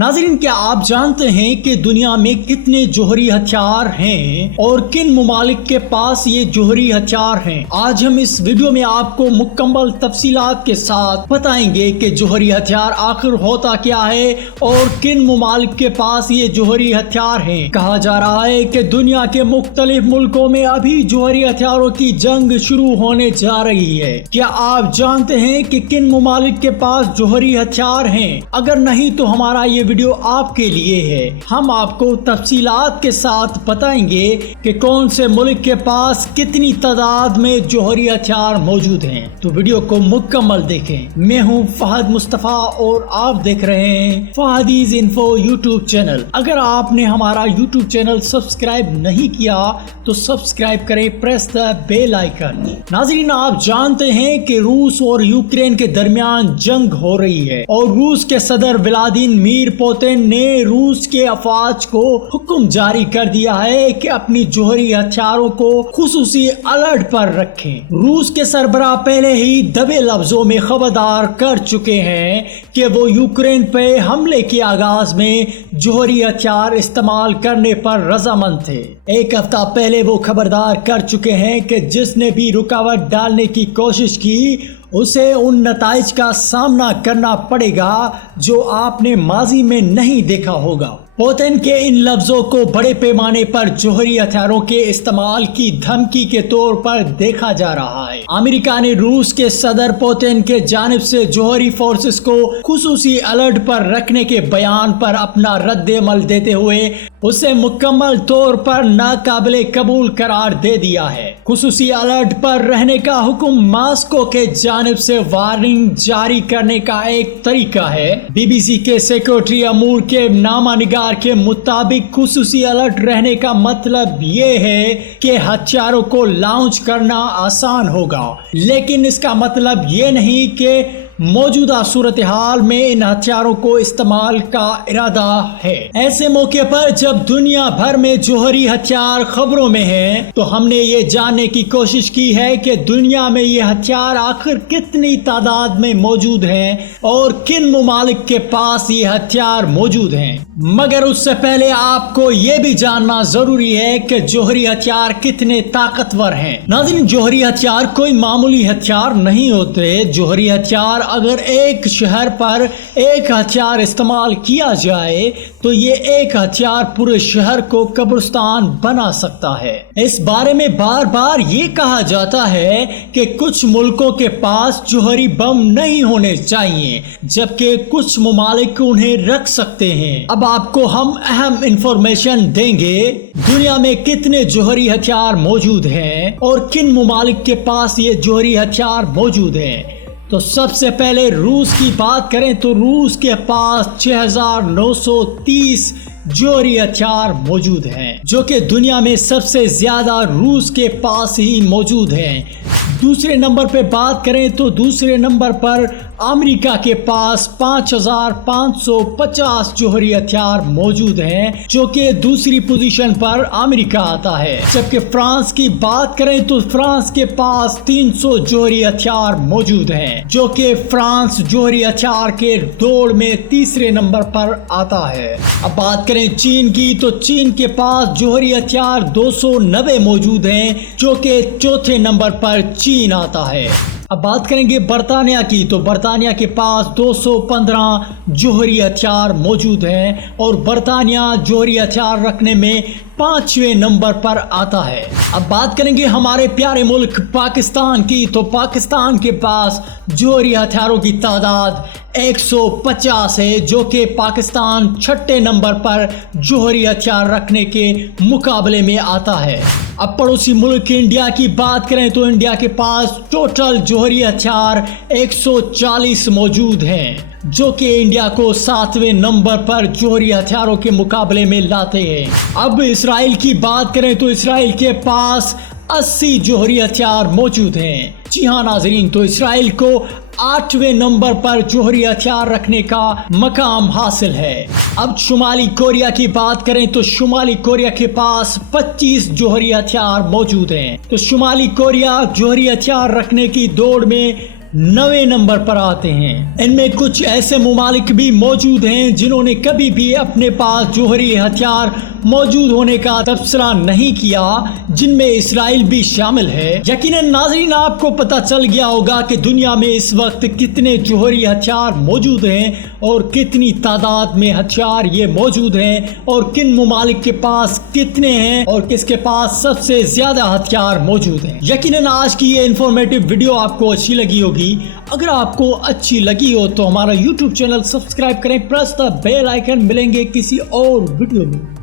नाज़रीन, क्या आप जानते हैं कि दुनिया में कितने जौहरी हथियार हैं और किन मुमालिक के पास ये जौहरी हथियार हैं? आज हम इस वीडियो में आपको मुकम्मल तफसीलात के साथ बताएंगे कि जौहरी हथियार आखिर होता क्या है और किन मुमालिक के पास ये जौहरी हथियार हैं। कहा जा रहा है कि दुनिया के मुख्तलिफ मुल्कों में अभी जौहरी हथियारों की जंग शुरू होने जा रही है। क्या आप जानते हैं कि किन मुमालिक के पास जौहरी हथियार हैं? अगर नहीं तो हमारा ये वीडियो आपके लिए है। हम आपको तफसीलात के साथ बताएंगे कि कौन से मुल्क के पास कितनी तादाद में जौहरी हथियार मौजूद हैं। तो वीडियो को मुकम्मल देखें। मैं हूं फहद मुस्तफ़ा और आप देख रहे हैं फहदीज इन्फो यूट्यूब चैनल। अगर आपने हमारा यूट्यूब चैनल सब्सक्राइब नहीं किया तो सब्सक्राइब करें, प्रेस द बेल आइकन। नाज़रीन, आप जानते हैं कि रूस और यूक्रेन के दरमियान जंग हो रही है और रूस के सदर व्लादिमीर पुतिन ने रूस के अफवाज को हुक्म जारी कर दिया है कि अपनी जौहरी हथियारों को खुसूसी अलर्ट पर रखें। रूस के सरबराह पहले ही दबे लफ्जों में खबरदार कर चुके हैं कि वो यूक्रेन पे हमले के आगाज में जौहरी हथियार इस्तेमाल करने पर रजामंद थे। एक हफ्ता पहले वो खबरदार कर चुके हैं कि जिसने भी रुकावट डालने की कोशिश की उसे उन नताइज का सामना करना पड़ेगा जो आपने माजी में नहीं देखा होगा। पुतिन के इन लफ्जों को बड़े पैमाने पर जौहरी हथियारों के इस्तेमाल की धमकी के तौर पर देखा जा रहा है। अमेरिका ने रूस के सदर पुतिन के जानिब से जौहरी फोर्सेस को खुसूसी अलर्ट पर रखने के बयान पर अपना रद्द-ए-अमल देते हुए उसे मुकम्मल तौर पर नाकाबिले कबूल करार दे दिया है। खुसूसी अलर्ट पर रहने का हुक्म मॉस्को के जानिब से वार्निंग जारी करने का एक तरीका है। बीबीसी के सेक्रेटरी अमूर के नामा निगार के मुताबिक खुसूसी अलर्ट रहने का मतलब ये है कि हथियारों को लॉन्च करना आसान होगा, लेकिन इसका मतलब ये नहीं कि मौजूदा सूरत हाल में इन हथियारों को इस्तेमाल का इरादा है। ऐसे मौके पर जब दुनिया भर में जौहरी हथियार खबरों में हैं, तो हमने ये जानने की कोशिश की है कि दुनिया में ये हथियार आखिर कितनी तादाद में मौजूद हैं और किन मुमालिक के पास ये हथियार मौजूद हैं। मगर उससे पहले आपको ये भी जानना जरूरी है कि जौहरी हथियार कितने ताकतवर हैं। नाज़रीन, जौहरी हथियार कोई मामूली हथियार नहीं होते। जौहरी हथियार अगर एक शहर पर एक हथियार इस्तेमाल किया जाए तो ये एक हथियार पूरे शहर को कब्रिस्तान बना सकता है। इस बारे में बार बार ये कहा जाता है कि कुछ मुल्कों के पास जौहरी बम नहीं होने चाहिए, जबकि कुछ मुमालिक उन्हें रख सकते हैं। अब आपको हम अहम इंफॉर्मेशन देंगे। दुनिया में कितने जौहरी हथियार मौजूद हैं और किन मुमालिक के पास ये जौहरी हथियार मौजूद हैं। तो सबसे पहले रूस की बात करें तो रूस के पास 6930 जौहरी हथियार मौजूद हैं, जो कि दुनिया में सबसे ज्यादा रूस के पास ही मौजूद हैं। दूसरे नंबर पे बात करें तो दूसरे नंबर पर अमेरिका के पास 5550 जौहरी हथियार मौजूद हैं, जो कि दूसरी पोजीशन पर अमेरिका आता है। जबकि फ्रांस की बात करें तो फ्रांस के पास 300 जौहरी हथियार मौजूद हैं, जो कि फ्रांस जौहरी हथियार के दौड़ में तीसरे नंबर पर आता है। अब बात करें चीन की तो चीन के पास जौहरी हथियार 290 मौजूद हैं, जो कि चौथे नंबर पर चीन आता है। अब बात करेंगे बरतानिया की तो बरतानिया के पास 215 जौहरी हथियार मौजूद हैं और बरतानिया जौहरी हथियार रखने में 5वें नंबर पर आता है। अब बात करेंगे हमारे प्यारे मुल्क पाकिस्तान की तो पाकिस्तान के पास जौहरी हथियारों की तादाद 150 है, जो कि पाकिस्तान 6ठे नंबर पर जौहरी हथियार रखने के मुकाबले में आता है। अब पड़ोसी मुल्क इंडिया की बात करें तो इंडिया के पास टोटल जौहरी हथियार 140 मौजूद हैं, जो कि इंडिया को 7वें नंबर पर जौहरी हथियारों के मुकाबले में लाते हैं। अब इसराइल की बात करें तो इसराइल के पास 80 जौहरी हथियार मौजूद हैं। जी हाँ नाजरीन, तो इसराइल को 8वें नंबर पर जौहरी हथियार रखने का मकाम हासिल है। अब शुमाली कोरिया की बात करें तो शुमाली कोरिया के पास 25 जौहरी हथियार मौजूद हैं। तो शुमाली कोरिया जौहरी हथियार रखने की दौड़ में 9वें नंबर पर आते हैं। इनमें कुछ ऐसे ममालिक भी मौजूद हैं जिन्होंने कभी भी अपने पास जौहरी हथियार मौजूद होने का तबसरा नहीं किया, जिनमें इसराइल भी शामिल है। यकीनन नाज़रीन, आपको पता चल गया होगा कि दुनिया में इस वक्त कितने जौहरी हथियार मौजूद हैं और कितनी तादाद में हथियार ये मौजूद हैं और किन ममालिक के पास कितने हैं और किसके पास सबसे ज्यादा हथियार मौजूद हैं। यकीनन आज की ये इंफॉर्मेटिव वीडियो आपको अच्छी लगी होगी। अगर आपको अच्छी लगी हो तो हमारा YouTube चैनल सब्सक्राइब करें, प्रेस द बेल आइकन। मिलेंगे किसी और वीडियो में।